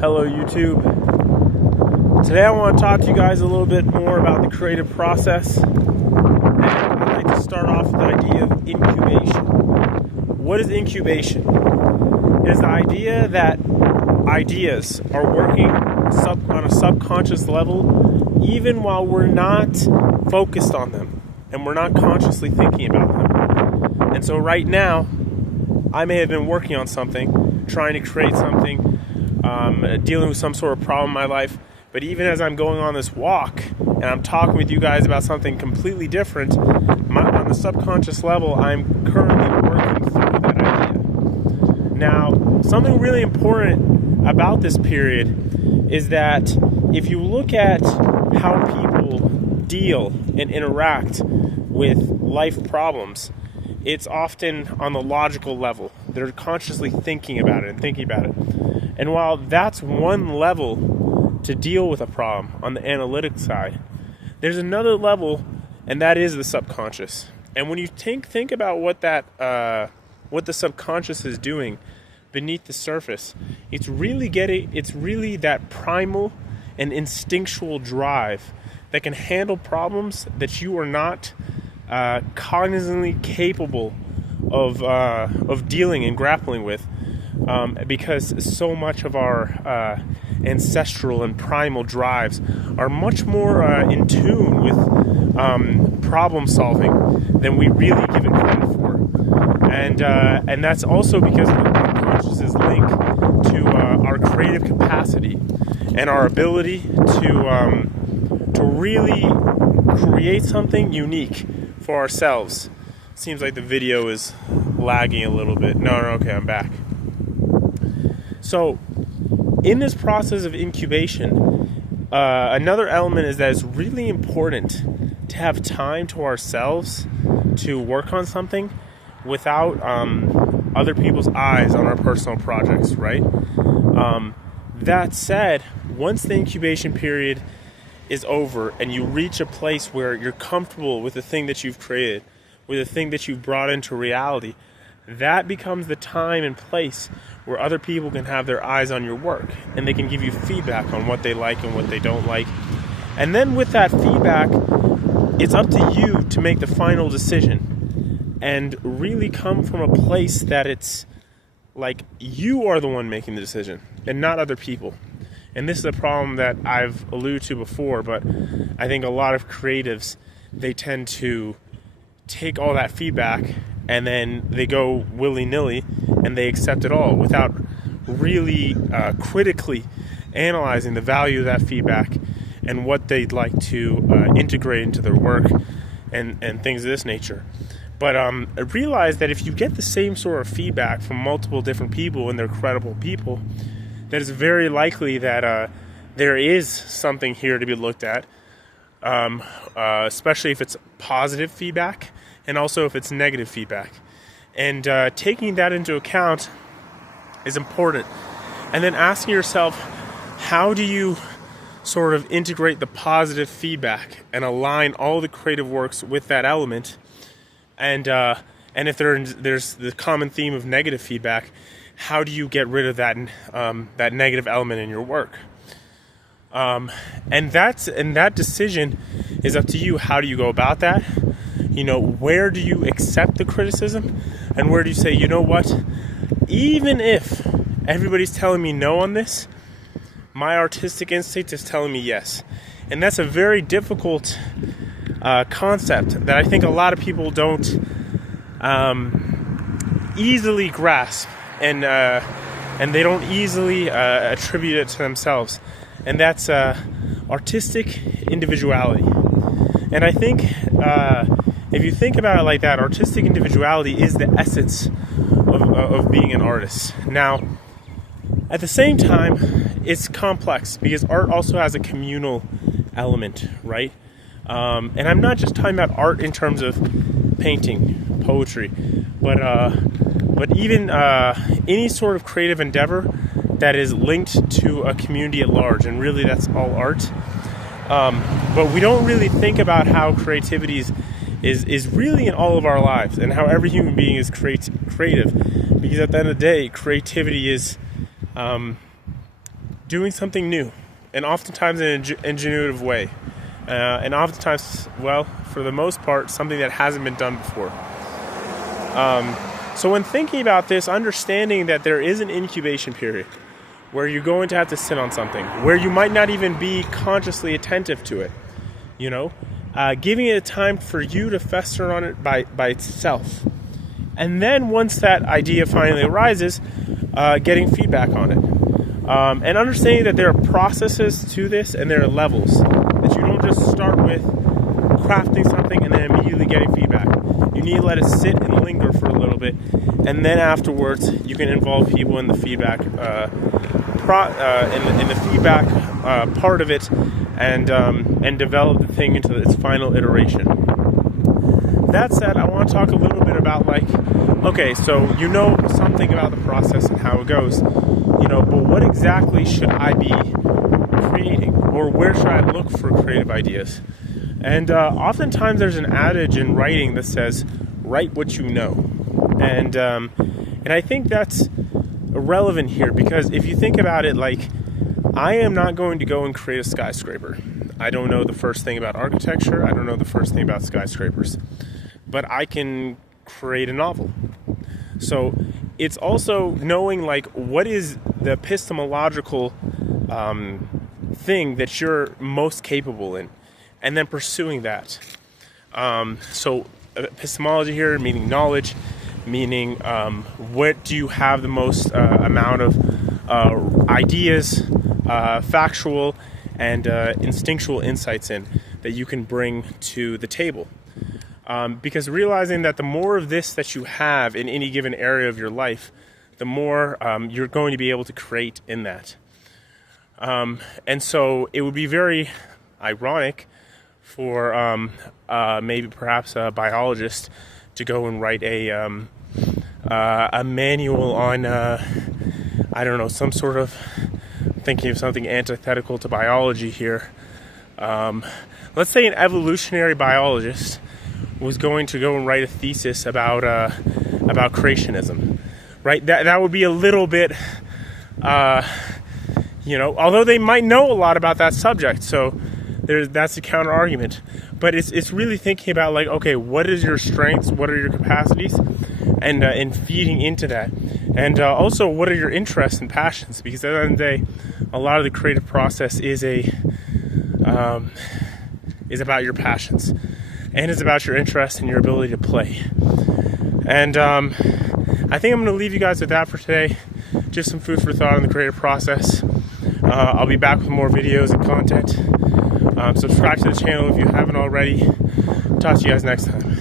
Hello YouTube. Today I want to talk to you guys a little bit more about the creative process. And I'd like to start off with the idea of incubation. What is incubation? It is the idea that ideas are working on a subconscious level even while we're not focused on them and we're not consciously thinking about them. And so right now, I may have been working on something, trying to create something, dealing with some sort of problem in my life, but even as I'm going on this walk and I'm talking with you guys about something completely different, on the subconscious level, I'm currently working through that idea. Now, something really important about this period is that if you look at how people deal and interact with life problems, it's often on the logical level. They're consciously thinking about it. And while that's one level to deal with a problem on the analytic side, there's another level, and that is the subconscious. And when you think about what the subconscious is doing beneath the surface, it's really that primal and instinctual drive that can handle problems that you are not cognizantly capable of dealing and grappling with, because so much of our ancestral and primal drives are much more in tune with problem solving than we really give it credit for, and that's also because our conscious is linked to our creative capacity and our ability to really create something unique for ourselves. Seems like the video is lagging a little bit. No, okay, I'm back. So, in this process of incubation, another element is that it's really important to have time to ourselves to work on something without other people's eyes on our personal projects, right? That said, once the incubation period is over and you reach a place where you're comfortable with the thing that you've created, with the thing that you've brought into reality, that becomes the time and place where other people can have their eyes on your work and they can give you feedback on what they like and what they don't like. And then with that feedback, it's up to you to make the final decision and really come from a place that it's like you are the one making the decision and not other people. And this is a problem that I've alluded to before, but I think a lot of creatives, they tend to take all that feedback and then they go willy-nilly and they accept it all without really critically analyzing the value of that feedback and what they'd like to integrate into their work and things of this nature. But I realize that if you get the same sort of feedback from multiple different people and they're credible people, that it's very likely that there is something here to be looked at, especially if it's positive feedback and also if it's negative feedback. And taking that into account is important. And then asking yourself, how do you sort of integrate the positive feedback and align all the creative works with that element? And if there's the common theme of negative feedback, how do you get rid of that negative element in your work? And that decision is up to you. How do you go about that? Where do you accept the criticism, and where do you say, you know what? Even if everybody's telling me no on this, my artistic instinct is telling me yes. And that's a very difficult concept that I think a lot of people don't easily grasp. And they don't easily attribute it to themselves, and that's artistic individuality. And I think if you think about it like that, artistic individuality is the essence of being an artist. Now, at the same time, it's complex because art also has a communal element, right? And I'm not just talking about art in terms of painting, poetry, but even any sort of creative endeavor that is linked to a community at large, and really that's all art. But we don't really think about how creativity is really in all of our lives, and how every human being is creative, because at the end of the day, creativity is doing something new, and oftentimes in an ingenuitive way. And oftentimes, well, for the most part, something that hasn't been done before. So when thinking about this, understanding that there is an incubation period where you're going to have to sit on something, where you might not even be consciously attentive to it, giving it a time for you to fester on it by itself. And then once that idea finally arises, getting feedback on it. And understanding that there are processes to this and there are levels. That you don't just start with crafting something and then immediately getting feedback. You need to let it sit and linger for a little bit. And then afterwards, you can involve people in the feedback in the feedback part of it and develop the thing into its final iteration. That said, I want to talk a little bit about okay, so you know something about the process and how it goes, but what exactly should I be creating, or where should I look for creative ideas? And oftentimes there's an adage in writing that says, write what you know. And I think that's relevant here, because if you think about it, I am not going to go and create a skyscraper. I don't know the first thing about architecture. I don't know the first thing about skyscrapers. But I can create a novel. So it's also knowing what is the epistemological thing that you're most capable in, and then pursuing that. So epistemology here, meaning knowledge, meaning what do you have the most amount of ideas, factual and instinctual insights in that you can bring to the table. Because realizing that the more of this that you have in any given area of your life, the more you're going to be able to create in that. And so it would be very ironic for maybe perhaps a biologist to go and write a manual on, some sort of, thinking of something antithetical to biology here. Let's say an evolutionary biologist was going to go and write a thesis about creationism, right? That would be a little bit, although they might know a lot about that subject, so that's a counter argument. But it's really thinking about okay, what is your strengths, what are your capacities, and feeding into that, and also what are your interests and passions? Because at the end of the day, a lot of the creative process is about your passions. And it's about your interest and your ability to play. And I think I'm going to leave you guys with that for today. Just some food for thought on the creative process. I'll be back with more videos and content. Subscribe to the channel if you haven't already. Talk to you guys next time.